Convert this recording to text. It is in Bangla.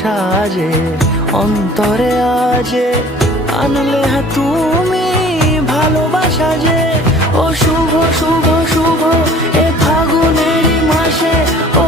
সাজে অন্তরে আজে আনলে তুমি ভালোবাসা যে। ও শুভ শুভ শুভ এ ফাগুনেরই মাসে, ও